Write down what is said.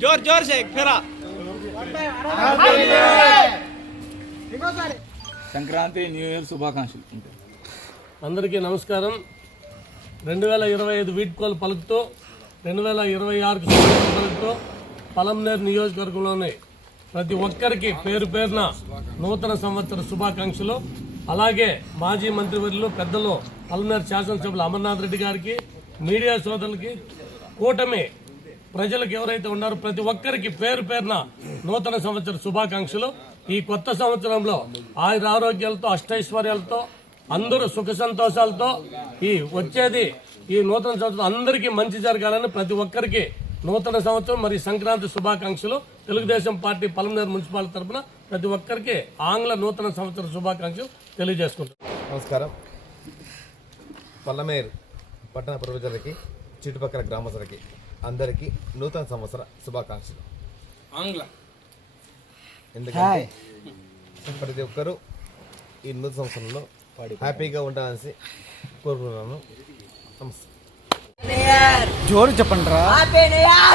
जोर जोर से फेरा సంక్రాంతి న్యూ ఇయర్ శుభాకాంక్షలు. అందరికీ నమస్కారం. 2025 వీడ్కోలు పలుకుతూ 2026కు స్వాగతం పలుకుతూ పలమనేరు నియోజకవర్గంలోని ప్రతి ఒక్కరికి పేరు పేరున నూతన సంవత్సర శుభాకాంక్షలు. అలాగే మాజీ మంత్రివర్యులు పెద్దలు పలమనేరు శాసనసభ్యులు అమర్నాథ్ రెడ్డి గారికి, మీడియా సోదరులకి, కూటమి ప్రజలకు ఎవరైతే ఉన్నారో ప్రతి ఒక్కరికి పేరు పేరున నూతన సంవత్సర శుభాకాంక్షలు. ఈ కొత్త సంవత్సరంలో ఆయుర ఆరోగ్యాలతో అష్టైశ్వర్యాలతో అందరూ సుఖ సంతోషాలతో వచ్చేది ఈ నూతన సంవత్సరం అందరికీ మంచి జరగాలని ప్రతి ఒక్కరికి నూతన సంవత్సరం మరియు సంక్రాంతి శుభాకాంక్షలు. తెలుగుదేశం పార్టీ పలమనేరు మున్సిపాలిటీ తరఫున ప్రతి ఒక్కరికి ఆంగ్ల నూతన సంవత్సర శుభాకాంక్షలు తెలియజేసుకుంటాం. నమస్కారం. పల్లమనేరు పట్టణ ప్రజలకి, చుట్టుపక్కల గ్రామస్తులకి అందరికీ నూతన సంవత్సర శుభాకాంక్షలు. ఎందుకంటే ప్రతి ఒక్కరూ ఈ నూతన సంవత్సరంలో హ్యాపీగా ఉండాలని కోరుకుంటున్నాను. నమస్తే. జోరు చెప్పండి రా. Happy new year